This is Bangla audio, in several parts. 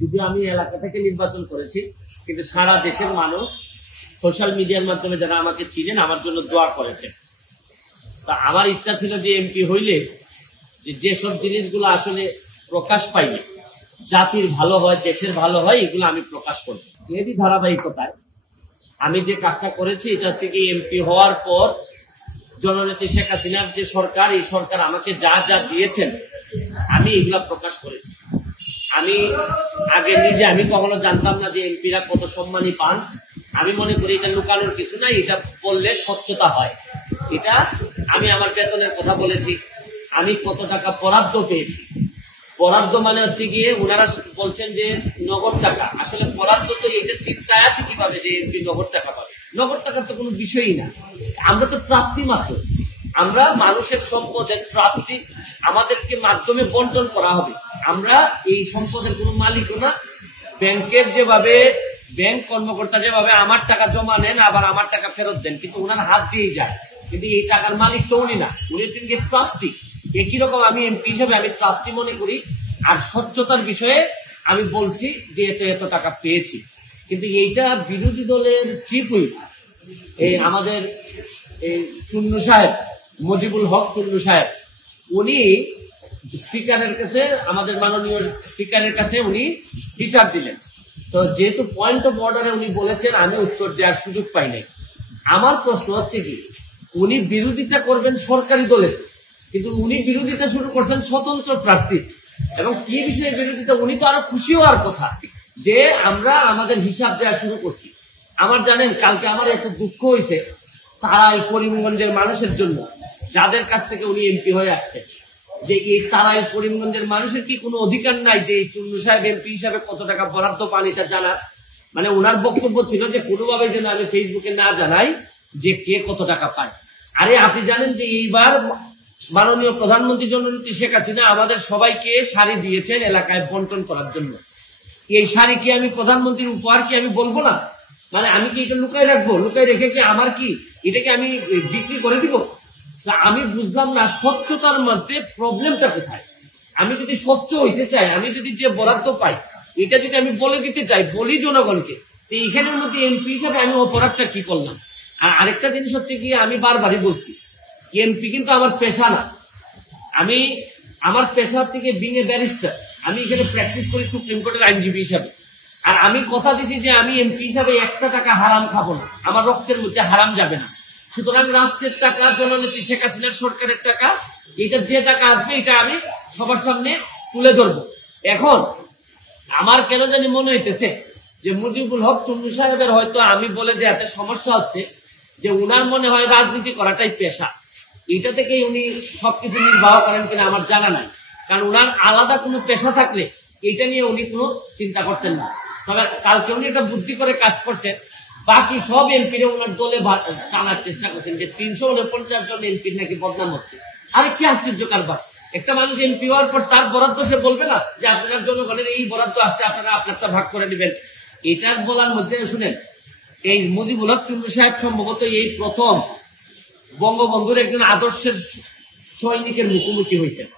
যদিও আমি এলাকা থেকে নির্বাচন করেছি, কিন্তু সারা দেশের মানুষ সোশ্যাল মিডিয়ার মাধ্যমে যারা আমাকে চিনেন আমার জন্য দোয়া করেছেন। তা আমার ইচ্ছা ছিল যে এমপি হইলে যেসব জিনিসগুলো আসলে প্রকাশ পাইলে জাতির ভালো হয়, দেশের ভালো হয়, এগুলো আমি প্রকাশ করব। এরই ধারাবাহিকতায় আমি যে কাজটা করেছি এটা হচ্ছে কি, এমপি হওয়ার পর জননেত্রী শেখ হাসিনার যে সরকার, এই সরকার আমাকে যা যা দিয়েছেন আমি এগুলা প্রকাশ করেছি। আমি আগে নিজে আমি কখনো জানতাম না যে এমপিরা কত সম্মানী পান। আমি মনে করি এটা লুকানোর কিছু নাই, এটা বললে স্বচ্ছতা হয়। এটা আমি আমার বেতনের কথা বলেছি, আমি কত টাকা বরাদ্দ পেয়েছি। বরাদ্দ মানে হচ্ছে গিয়ে ওনারা বলছেন যে নগদ টাকা, আসলে বরাদ্দ তো এটা চিন্তায় আসে কিভাবে যে এমপি নগদ টাকা পাবে। নগদ টাকার তো কোনো বিষয়ই না, আমরা তো ট্রাস্টি মাত্র, আমরা মানুষের সম্পদের ট্রাস্টি, আমাদেরকে মাধ্যমে বন্টন করা হবে। আমরা এই সম্পদের কোনো মালিকও না। ব্যাংকের যেভাবে ব্যাংক কর্মকর্তা যেভাবে আমার টাকা জমা নেন আবার আমার টাকা ফেরত দেন, কিন্তু ওনার হাত দিয়েই যায়, কিন্তু এই টাকার মালিক তো উনি না, উনি হচ্ছেন গিয়ে ট্রাস্টি। একই রকম আমি এমপি হিসেবে আমি ট্রাস্টি মনে করি। আর স্বচ্ছতার বিষয়ে আমি বলছি যে এত এত টাকা পেয়েছি, কিন্তু এইটা বিরোধী দলের চিফ হুইপ এই আমাদের এই চুন্নু সাহেব, মুজিবুল হক চুন্নু সাহেব, উনি স্পিকারের কাছে, আমাদের মাননীয় স্পিকারের কাছে উনি বিচার দিলেন। তো যেহেতু পয়েন্ট অফ অর্ডারে উনি বলেছেন, আমি উত্তর দেওয়ার সুযোগ পাই নাই। আমার প্রশ্ন হচ্ছে কি, উনি বিরোধিতা করবেন সরকারি দলের, কিন্তু উনি বিরোধিতা শুরু করছেন স্বতন্ত্র প্রার্থী। এবং কি বিষয়ে বিরোধিতা, উনি তো আরো খুশি হওয়ার কথা যে আমরা আমাদের হিসাব দেওয়া শুরু করছি। আমার জানেন কালকে আমার এত দুঃখ হয়েছে তারাই করিমগঞ্জের মানুষের জন্য, যাদের কাছ থেকে উনি এমপি হয়ে আসছেন, যে এই তারাই করিমগঞ্জের মানুষের কি কোনো অধিকার নাই যে এই চুন্নু সাহেব এমপি হিসাবে কত টাকা বরাদ্দ পান এটা জানার। মানে ওনার বক্তব্য ছিল যে কোনোভাবে যেন আমি ফেসবুকে না জানাই যে কে কত টাকা পায়। আরে আপনি জানেন যে এইবার মাননীয় প্রধানমন্ত্রী জননেত্রী শেখ হাসিনা আমাদের সবাইকে শাড়ি দিয়েছেন এলাকায় বন্টন করার জন্য। এই শাড়ি কি আমি প্রধানমন্ত্রীর উপহার কি আমি বলবো না? মানে আমি কি এটা লুকাই রাখবো? লুকাই রেখে কি আমার কি এটাকে আমি বিক্রি করে দিব? আমি বুঝলাম না স্বচ্ছতার মধ্যে প্রবলেমটা কোথায়। আমি যদি স্বচ্ছ হইতে চাই, আমি যদি যে বরাদ্দ পাই এটা যদি আমি বলে দিতে চাই, বলি জনগণকে, তো এখানের মধ্যে এমপি হিসাবে আমি অপরাধটা কি করলাম? আর আরেকটা জিনিস হচ্ছে কি, আমি বারবারই বলছি এমপি কিন্তু আমার পেশা না। আমার পেশা হচ্ছে কি বিং এ ব্যারিস্টার। আমি এখানে প্র্যাকটিস করি সুপ্রিম কোর্টের আইনজীবী হিসাবে। আর আমি কথা দিছি যে আমি এমপি হিসাবে একটা টাকা হারাম খাবো না, আমার রক্তের মধ্যে হারাম যাবে না। সুতরাং রাষ্ট্রের টাকা, জননেত্রী শেখ হাসিনার সরকারের টাকা, এটা যে টাকা আসবে এটা আমি সবার সামনে তুলে ধরবো। এখন আমার কেন জানি মনে হইতেছে যে মুজিবুল হক চুন্নু সাহেবের হয়তো আমি বলে দেওয়াতে সমস্যা হচ্ছে, যে উনার মনে হয় রাজনীতি করাটাই পেশা। এটা থেকেই উনি সবকিছু নির্বাহ করেন কিনা আমার জানা নাই, কারণ উনার আলাদা কোনো পেশা থাকলে এটা নিয়ে উনি কোনো চিন্তা করতেন না। তবে কালকে উনি একটা বুদ্ধি করে কাজ করছেন, বাকি সব এমপিরে ওনার দলে টানার চেষ্টা করছেন যে 349 জন এমপির নাকি বদনাম হচ্ছে। আরে কি আশ্চর্য কারবার! একটা মানুষ এমপি হওয়ার পর তার বরাদ্দ সে বলবে না যে আপনার জনগণের এই বরাদ্দ আসছে, আপনারা আপনারটা ভাগ করে নেবেন। এটার বলার মধ্যে শুনেন, এই মুজিবুল হক চুন্নু সাহেব সম্ভবত এই প্রথম বঙ্গবন্ধুর একজন আদর্শের সৈনিকের মুখোমুখি হয়েছেন।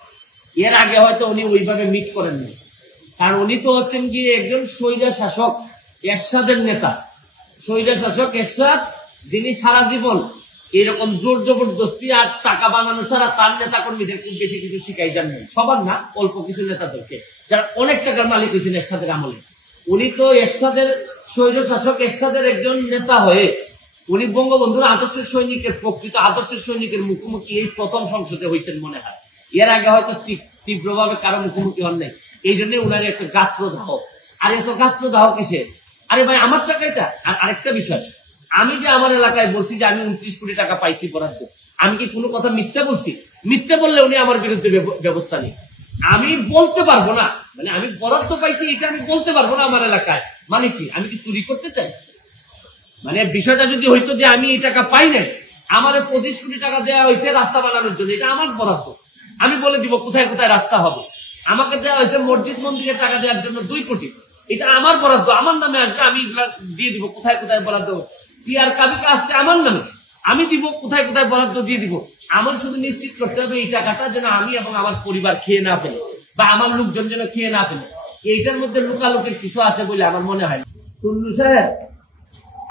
এর আগে হয়তো উনি ওইভাবে মিট করেননি, কারণ উনি তো হচ্ছেন গিয়ে একজন স্বৈরা শাসক এরশাদের নেতা। স্বৈরা শাসক এরশাদ, যিনি সারা জীবন এরকম জোর জবরদস্তি আর টাকা বানানো ছাড়া তার নেতা কর্মীদের খুব বেশি কিছু শিখাই যাননি। সবার না, অল্প কিছু নেতাদেরকে, যারা অনেক টাকার মালিক হয়েছেন এরশাদের আমলে। উনি তো এরশাদের স্বৈর শাসক এরশাদের একজন নেতা হয়ে উনি বঙ্গবন্ধুর আদর্শের সৈনিকের, প্রকৃত আদর্শের সৈনিকের মুখোমুখি এই প্রথম সংসদে হয়েছেন মনে হয়। এর আগে হয়তো তীব্রভাবে কারো মুখোমুখি হন নাই। এই জন্য উনার একটা গাত্রদাহ। আর এত গাত্রদাহ কিসে? আরে ভাই আমার টাকা এটা। আর আরেকটা বিষয়, আমি যে আমার এলাকায় বলছি যে আমি 29 কোটি টাকা পাইছি বরাদ্দ, আমি কি কোনো কথা মিথ্যা বলছি? মিথ্যা বললে উনি আমার বিরুদ্ধে ব্যবস্থা নেই। আমি বলতে পারবো না, মানে আমি বরাদ্দ পাইছি এটা আমি বলতে পারবো না আমার এলাকায়, মানে কি আমি কি চুরি করতে চাই? মানে বিষয়টা যদি হইতো যে আমি এই টাকা পাই নাই, আমার 25 কোটি টাকা দেওয়া হয়েছে রাস্তা বানানোর জন্য, এটা আমার বরাদ্দ, আমি বলে দিব কোথায় কোথায় রাস্তা হবে। আমাকে দেওয়া হয়েছে মসজিদ মন্দিরে টাকা দেওয়ার জন্য 2 কোটি, এটা আমার বরাদ্দ, আমার নামে আসবে, আমি এগুলা দিয়ে দিব কোথায় কোথায় বরাদ্দ। টিআর কাবিকা আসছে আমার নামে, আমি দিব কোথায় কোথায় বরাদ্দ দিয়ে দিব। আমার শুধু নিশ্চিত করতে হবে এই টাকাটা যেন আমি এবং আমার পরিবার খেয়ে না ফেলে, বা আমার লোকজন যেন খেয়ে না ফেলে। এইটার মধ্যে লুকালুকির কিছু আছে বলে আমার মনে হয়। টুন্নু সাহেব,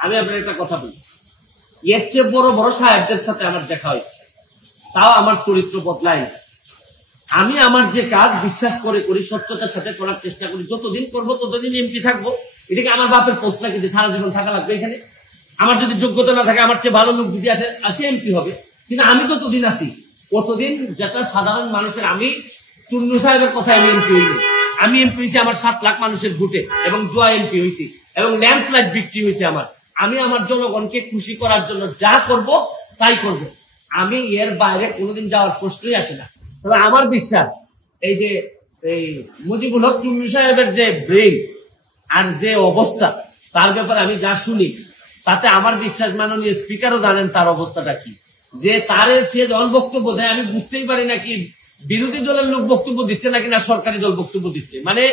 আমি আপনার একটা কথা বলি, এর চেয়ে বড় বড় সাহেবদের সাথে আমার দেখা হয়েছে, তাও আমার চরিত্র বদলায়। আমি আমার যে কাজ বিশ্বাস করে করি, সত্যতার সাথে করার চেষ্টা করি, যতদিন করবো ততদিন এমপি থাকবো। এটাকে আমার বাপের পোস্ট নাকি যে সারা জীবন থাকা লাগবে এখানে? আমার যদি যোগ্যতা না থাকে, আমার চেয়ে ভালো লোক যদি আসে এমপি হবে। কিন্তু আমি যতদিন আছি ততদিন যেটা সাধারণ মানুষের, আমি টুন্নু সাহেবের কথা আমি এমপি হইনি। আমি এমপি হয়েছি আমার 7 লাখ মানুষের ভোটে এবং দোয়া এমপি হয়েছি এবং ল্যান্ডস্লাইড ভিক্টরি হয়েছে আমার। আমি আমার জনগণকে খুশি করার জন্য যা করব তাই করব। আমি এর বাইরে কোনোদিন যাওয়ার প্রশ্নই আসে না। তবে আমার বিশ্বাস, এই যে এই মুজিবুল হক টুন্নু সাহেবের যে ব্রেইন আর যে অবস্থা, তার ব্যাপারে আমি যা শুনি, তাতে আমার বিশ্বাস মাননীয় স্পিকারও জানেন তার অবস্থাটা কি। যে তারে সে দল বক্তব্য দেয়, আমি বুঝতেই পারি না কি বিরোধী দলের লোক বক্তব্য দিচ্ছে নাকি না সরকারি দল বক্তব্য দিচ্ছে। মানে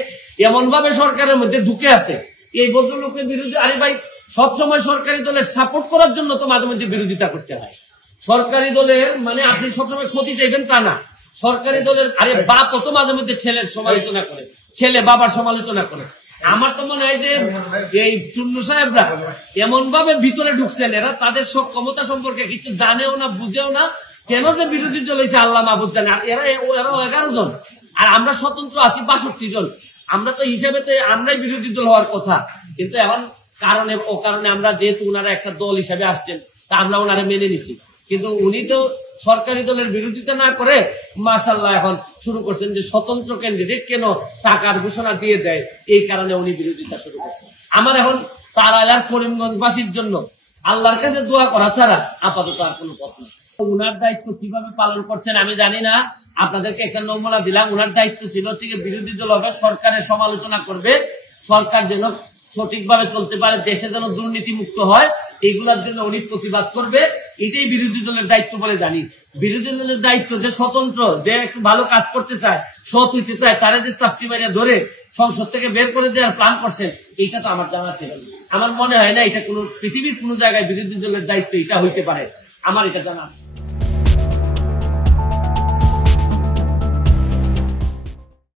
এমন ভাবে সরকারের মধ্যে ঢুকে আছে এই ভদ্রলোকের বিরুদ্ধে। আরে ভাই, সবসময় সরকারি দলের সাপোর্ট করার জন্য তো মাঝে মধ্যে বিরোধিতা করতে হয়। সরকারি দলের মানে আপনি সবসময় ক্ষতি চাইবেন তা না। সরকারি দলের আরে বাপ তো মাঝে মধ্যে ছেলের সমালোচনা করে, ছেলে বাবার সমালোচনা করে। আমার তো মনে হয় যে এই টুন্নু সাহেবরা এমন ভাবে ভিতরে ঢুকছেন, এরা তাদের সব ক্ষমতা সম্পর্কে কিছু জানেও না, বুঝেও না। কেন যে বিরোধী দল হয়েছে আল্লাহ মাহবুব জানে। এরা 11 জন আর আমরা স্বতন্ত্র আছি 62 জন। আমরা তো হিসাবে তো আমরাই বিরোধী দল হওয়ার কথা, কিন্তু এখন কারণে ও কারণে আমরা যেহেতু ওনারা একটা দল হিসাবে আসছেন, তা আমরা ওনারা মেনে নিছি। কিন্তু উনি তো সরকারি দলের বিরোধিতা না করে মাশাআল্লাহ এখন শুরু করছেন যে স্বতন্ত্র ক্যান্ডিডেট কেন টাকার ঘোষণা দিয়ে দেয়, এই কারণে উনি বিরোধিতা শুরু করছেন। আমার এখন তারাইলার করিমগঞ্জবাসীর জন্য আল্লাহর কাছে দোয়া করা ছাড়া আপাতত আর কোনো পথ নেই। উনার দায়িত্ব কিভাবে পালন করছেন আমি জানি না, আপনাদেরকে একটা নমুনা দিলাম। উনার দায়িত্ব ছিল হচ্ছে বিরোধী দল হবে, সরকারের সমালোচনা করবে, সরকার যেন সঠিকভাবে চলতে পারে, দেশে যেন দুর্নীতি মুক্ত হয়, এইগুলোর জন্য উনি প্রতিবাদ করবে। এটাই বিরোধী দলের দায়িত্ব বলে জানি। বিরোধী দলের দায়িত্ব যে স্বতন্ত্র, যে একটু ভালো কাজ করতে চায়, সৎ হইতে চায়, তারা যে চাপটি মারিয়া ধরে সংসদ থেকে বের করে দেওয়ার প্ল্যান করছেন, এইটা তো আমার জানা ছিল। আমার মনে হয় না এটা কোনো পৃথিবীর কোনো জায়গায় বিরোধী দলের দায়িত্ব এটা হইতে পারে, আমার এটা জানা।